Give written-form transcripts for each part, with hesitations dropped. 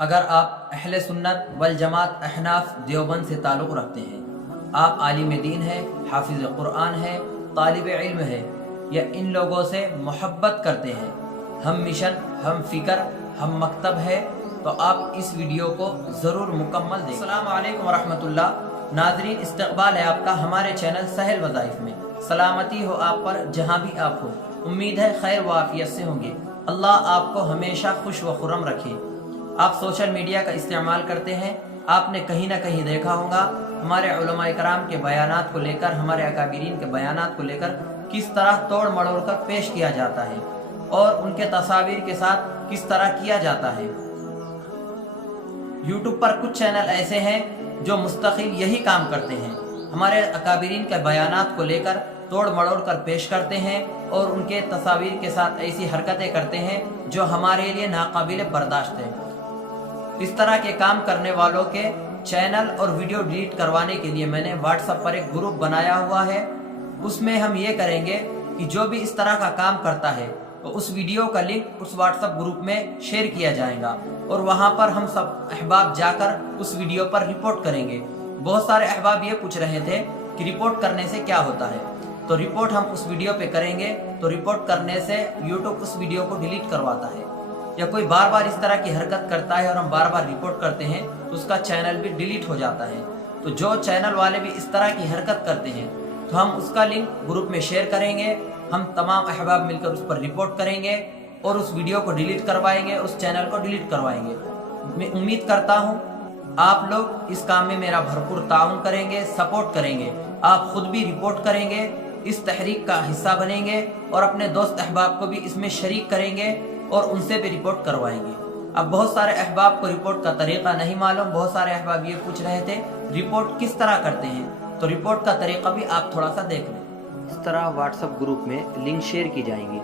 अगर आप अहले सुन्नत वल जमात अहनाफ देवबंद से ताल्लुक़ रखते हैं, आप आलिम दीन है, हाफिज़ कुरान है, तालिब इल्म है या इन लोगों से मोहब्बत करते हैं, हम मिशन, हम फ़िक्र, हम मकतब है, तो आप इस वीडियो को ज़रूर मुकम्मल देखें। अस्सलामु अलैकुम वरहमतुल्लाह। नाज़रीन, इस्तक़बाल है आपका हमारे चैनल सहल वज़ाइफ में। सलामती हो आप पर जहाँ भी आप हो। उम्मीद है खैर व आफियत से होंगे। अल्लाह आपको हमेशा खुश व खुर्रम रखे। आप सोशल मीडिया का इस्तेमाल करते हैं, आपने कहीं ना कहीं देखा होगा हमारे उलमाए कराम के बयानात को लेकर, हमारे अकाबिरीन के बयानात को लेकर किस तरह तोड़ मड़ोड़ कर पेश किया जाता है और उनके तस्वीर के साथ किस तरह किया जाता है। यूट्यूब पर कुछ चैनल ऐसे हैं जो मुस्तकिल यही काम करते हैं, हमारे अकाबिरीन के बयानात को लेकर तोड़ मड़ोड़ कर पेश करते हैं और उनके तस्वीर के साथ ऐसी हरकतें करते हैं जो हमारे लिए नाकाबिल बर्दाश्त है। इस तरह के काम करने वालों के चैनल और वीडियो डिलीट करवाने के लिए मैंने व्हाट्सएप पर एक ग्रुप बनाया हुआ है। उसमें हम ये करेंगे कि जो भी इस तरह का काम करता है तो उस वीडियो का लिंक उस व्हाट्सएप ग्रुप में शेयर किया जाएगा और वहाँ पर हम सब अहबाब जाकर उस वीडियो पर रिपोर्ट करेंगे। बहुत सारे अहबाब ये पूछ रहे थे कि रिपोर्ट करने से क्या होता है, तो रिपोर्ट हम उस वीडियो पे करेंगे तो रिपोर्ट करने से यूट्यूब उस वीडियो को डिलीट करवाता है। या कोई बार बार इस तरह की हरकत करता है और हम बार बार रिपोर्ट करते हैं तो उसका चैनल भी डिलीट हो जाता है। तो जो चैनल वाले भी इस तरह की हरकत करते हैं तो हम उसका लिंक ग्रुप में शेयर करेंगे, हम तमाम अहबाब मिलकर उस पर रिपोर्ट करेंगे और उस वीडियो को डिलीट करवाएंगे, उस चैनल को डिलीट करवाएंगे। मैं उम्मीद करता हूँ आप लोग इस काम में मेरा भरपूर ताउन करेंगे, सपोर्ट करेंगे, आप खुद भी रिपोर्ट करेंगे, इस तहरीक का हिस्सा बनेंगे और अपने दोस्त अहबाब को भी इसमें शरीक करेंगे और उनसे भी रिपोर्ट करवाएंगे। अब बहुत सारे अहबाब को रिपोर्ट का तरीका नहीं मालूम, बहुत सारे अहबाब ये पूछ रहे थे रिपोर्ट किस तरह करते हैं, तो रिपोर्ट का तरीका भी आप थोड़ा सा देख लें। इस तरह व्हाट्सएप ग्रुप में लिंक शेयर की जाएंगी।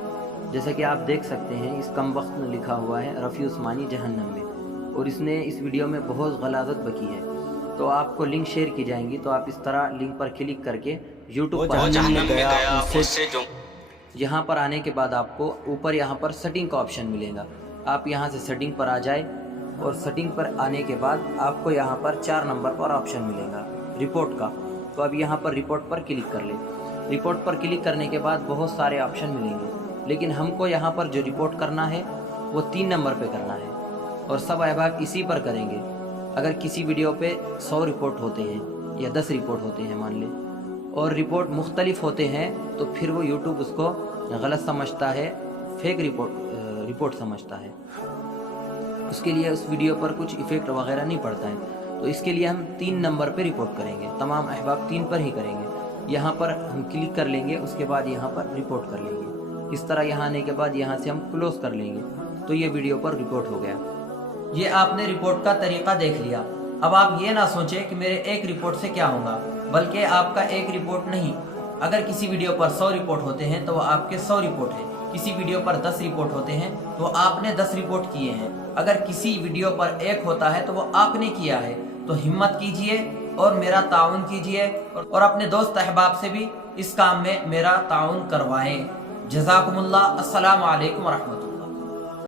जैसा कि आप देख सकते हैं इस कम वक्त में लिखा हुआ है रफ़ी उस्मानी जहन्नम में, और इसने इस वीडियो में बहुत गलाजत बकी है। तो आपको लिंक शेयर की जाएंगी, तो आप इस तरह लिंक पर क्लिक करके यूट्यूब पर गया उससे यहाँ पर आने के बाद आपको ऊपर यहाँ पर सेटिंग का ऑप्शन मिलेगा। आप यहाँ से सेटिंग पर आ जाए और सेटिंग पर आने के बाद आपको यहाँ पर 4 नंबर पर ऑप्शन मिलेगा रिपोर्ट का। तो अब यहाँ पर रिपोर्ट पर क्लिक कर ले। रिपोर्ट पर क्लिक करने के बाद बहुत सारे ऑप्शन मिलेंगे, लेकिन हमको यहाँ पर जो रिपोर्ट करना है वो 3 नंबर पर करना है और सब अहबाब इसी पर करेंगे। अगर किसी वीडियो पे 100 रिपोर्ट होते हैं या 10 रिपोर्ट होते हैं मान ले, और रिपोर्ट मुख्तलिफ होते हैं, तो फिर वो यूट्यूब उसको गलत समझता है, फेक रिपोर्ट समझता है। उसके लिए उस वीडियो पर कुछ इफ़ेक्ट वगैरह नहीं पड़ता है। तो इसके लिए हम 3 नंबर पे रिपोर्ट करेंगे, तमाम अहबाब 3 पर ही करेंगे। यहाँ पर हम क्लिक कर लेंगे, उसके बाद यहाँ पर रिपोर्ट कर लेंगे। इस तरह यहाँ आने के बाद यहाँ से हम क्लोज कर लेंगे, तो ये वीडियो पर रिपोर्ट हो गया। ये आपने रिपोर्ट का तरीका देख लिया। अब आप ये ना सोचें कि मेरे एक रिपोर्ट से क्या होगा, बल्कि आपका एक रिपोर्ट नहीं, अगर किसी वीडियो पर 100 रिपोर्ट होते हैं तो वो आपके 100 रिपोर्ट है। किसी वीडियो पर 10 रिपोर्ट होते हैं तो आपने 10 रिपोर्ट किए हैं। अगर किसी वीडियो पर 1 होता है तो वो आपने किया है। तो हिम्मत कीजिए और मेरा ताउन कीजिए और अपने दोस्त अहबाब से भी इस काम में मेरा ताउन करवाएं। जज़ाकुमुल्लाह। अस्सलामु अलैकुम व रहमतुल्लाह।